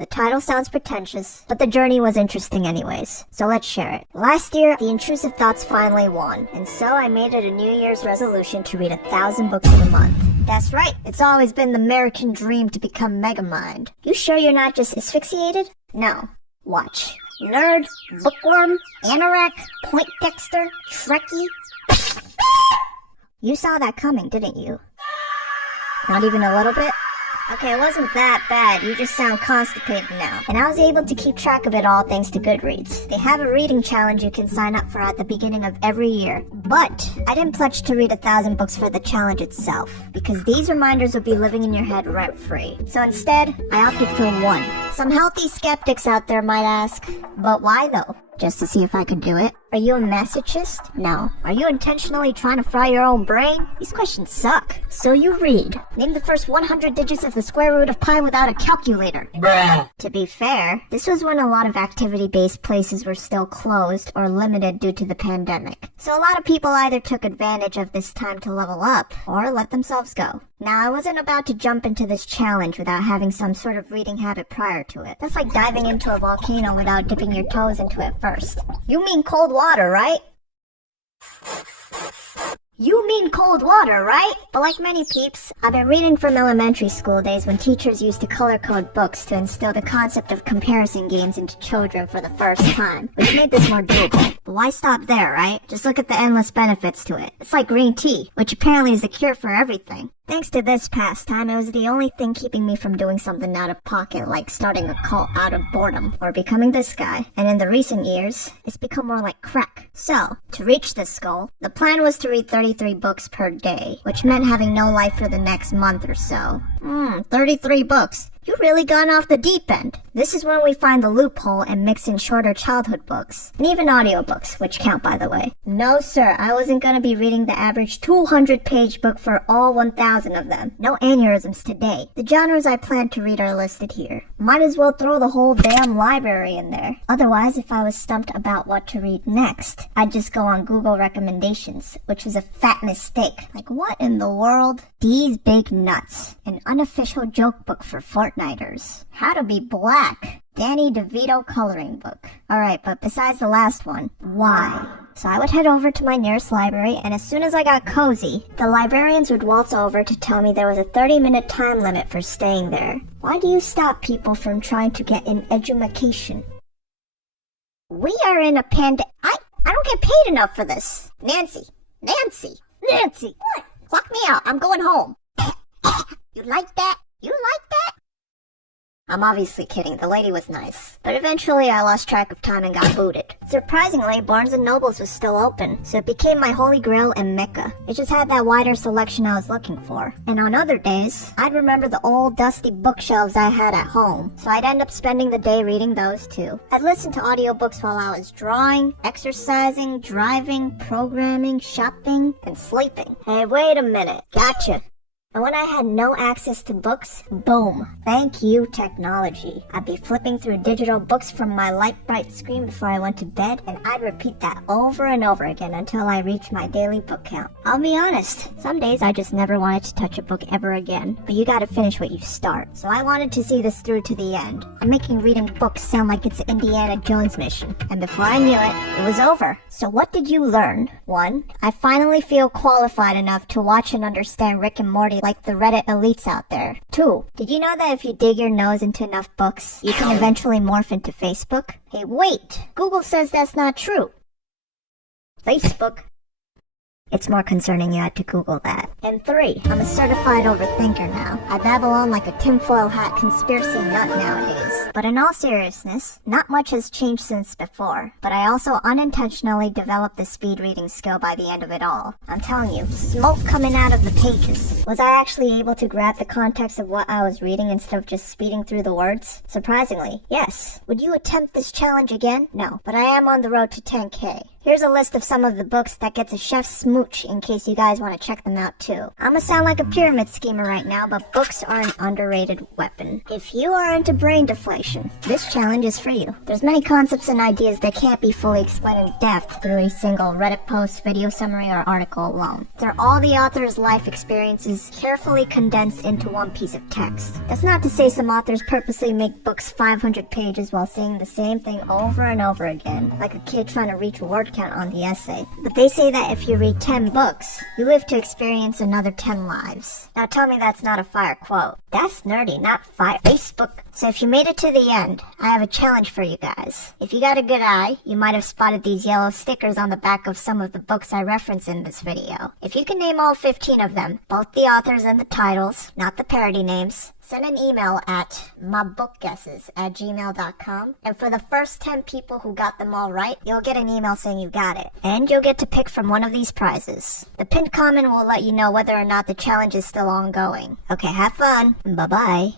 The title sounds pretentious, but the journey was interesting anyways, so let's share it. Last year, the intrusive thoughts finally won, and so I made it a New Year's resolution to read 1,000 books in a month. That's right, it's always been the American dream to become megamind. You sure you're not just asphyxiated? No. Watch. Nerd, bookworm, anorak, Poindexter, Trekkie. You saw that coming, didn't you? Not even a little bit? Okay, it wasn't that bad, you just sound constipated now. And I was able to keep track of it all thanks to Goodreads. They have a reading challenge you can sign up for at the beginning of every year. But I didn't pledge to read 1,000 books for the challenge itself, because these reminders would be living in your head rent-free. So instead, I opted for one. Some healthy skeptics out there might ask, but why though? Just to see if I could do it? Are you a masochist? No. Are you intentionally trying to fry your own brain? These questions suck. So you read. Name the first 100 digits of the square root of pi without a calculator. Bruh. To be fair, this was when a lot of activity-based places were still closed or limited due to the pandemic. So a lot of people either took advantage of this time to level up or let themselves go. Now, I wasn't about to jump into this challenge without having some sort of reading habit prior to it. That's like diving into a volcano without dipping your toes into it first. You mean cold water, right? You mean cold water, right? But like many peeps, I've been reading from elementary school days when teachers used to color code books to instill the concept of comparison games into children for the first time, which made this more doable. But why stop there, right? Just look at the endless benefits to it. It's like green tea, which apparently is the cure for everything. Thanks to this pastime, it was the only thing keeping me from doing something out of pocket, like starting a cult out of boredom, or becoming this guy. And in the recent years, it's become more like crack. So, to reach this goal, the plan was to read 33 books per day, which meant having no life for the next month or so. 33 books. You really gone off the deep end. This is when we find the loophole and mix in shorter childhood books, and even audiobooks, which count by the way. No sir, I wasn't gonna be reading the average 200-page book for all 1,000 of them. No aneurysms today. The genres I plan to read are listed here. Might as well throw the whole damn library in there. Otherwise, if I was stumped about what to read next, I'd just go on Google recommendations, which was a fat mistake. Like what in the world? These Big Nuts, an unofficial joke book for Fortniters. How to Be Black, Danny DeVito coloring book. Alright, but besides the last one, why? So I would head over to my nearest library, and as soon as I got cozy, the librarians would waltz over to tell me there was a 30-minute time limit for staying there. Why do you stop people from trying to get an edumacation? We are in a I don't get paid enough for this. Nancy! What? Clock me out, I'm going home. You like that? You like that? I'm obviously kidding, the lady was nice. But eventually I lost track of time and got booted. Surprisingly, Barnes & Noble's was still open, so it became my holy grail and mecca. It just had that wider selection I was looking for. And on other days, I'd remember the old dusty bookshelves I had at home, so I'd end up spending the day reading those too. I'd listen to audiobooks while I was drawing, exercising, driving, programming, shopping, and sleeping. Hey, wait a minute. Gotcha. And when I had no access to books, boom, thank you technology. I'd be flipping through digital books from my light bright screen before I went to bed, and I'd repeat that over and over again until I reached my daily book count. I'll be honest, some days I just never wanted to touch a book ever again, but you gotta finish what you start. So I wanted to see this through to the end. I'm making reading books sound like it's an Indiana Jones mission, and before I knew it, it was over. So what did you learn? 1. I finally feel qualified enough to watch and understand Rick and Morty like the Reddit elites out there. 2. Did you know that if you dig your nose into enough books, you can eventually morph into Facebook? Hey, wait! Google says that's not true. Facebook. It's more concerning you had to Google that. And 3, I'm a certified overthinker now. I babble on like a tinfoil hat conspiracy nut nowadays. But in all seriousness, not much has changed since before. But I also unintentionally developed the speed reading skill by the end of it all. I'm telling you, smoke coming out of the pages. Was I actually able to grab the context of what I was reading instead of just speeding through the words? Surprisingly, yes. Would you attempt this challenge again? No. But I am on the road to 10K. Here's a list of some of the books that gets a chef's smooch in case you guys want to check them out too. I'ma sound like a pyramid schemer right now, but books are an underrated weapon. If you are into brain deflation, this challenge is for you. There's many concepts and ideas that can't be fully explained in depth through a single Reddit post, video summary, or article alone. They're all the author's life experiences carefully condensed into one piece of text. That's not to say some authors purposely make books 500 pages while saying the same thing over and over again, like a kid trying to reach a word count on the essay. But they say that if you read 10 books, you live to experience another 10 lives. Now tell me that's not a fire quote. That's nerdy, not fire. Facebook. So if you made it to the end, I have a challenge for you guys. If you got a good eye, you might have spotted these yellow stickers on the back of some of the books I reference in this video. If you can name all 15 of them, both the authors and the titles, not the parody names, send an email at mybookguesses@gmail.com, and for the first 10 people who got them all right, you'll get an email saying you got it. And you'll get to pick from one of these prizes. The pinned comment will let you know whether or not the challenge is still ongoing. Okay, have fun. Bye-bye.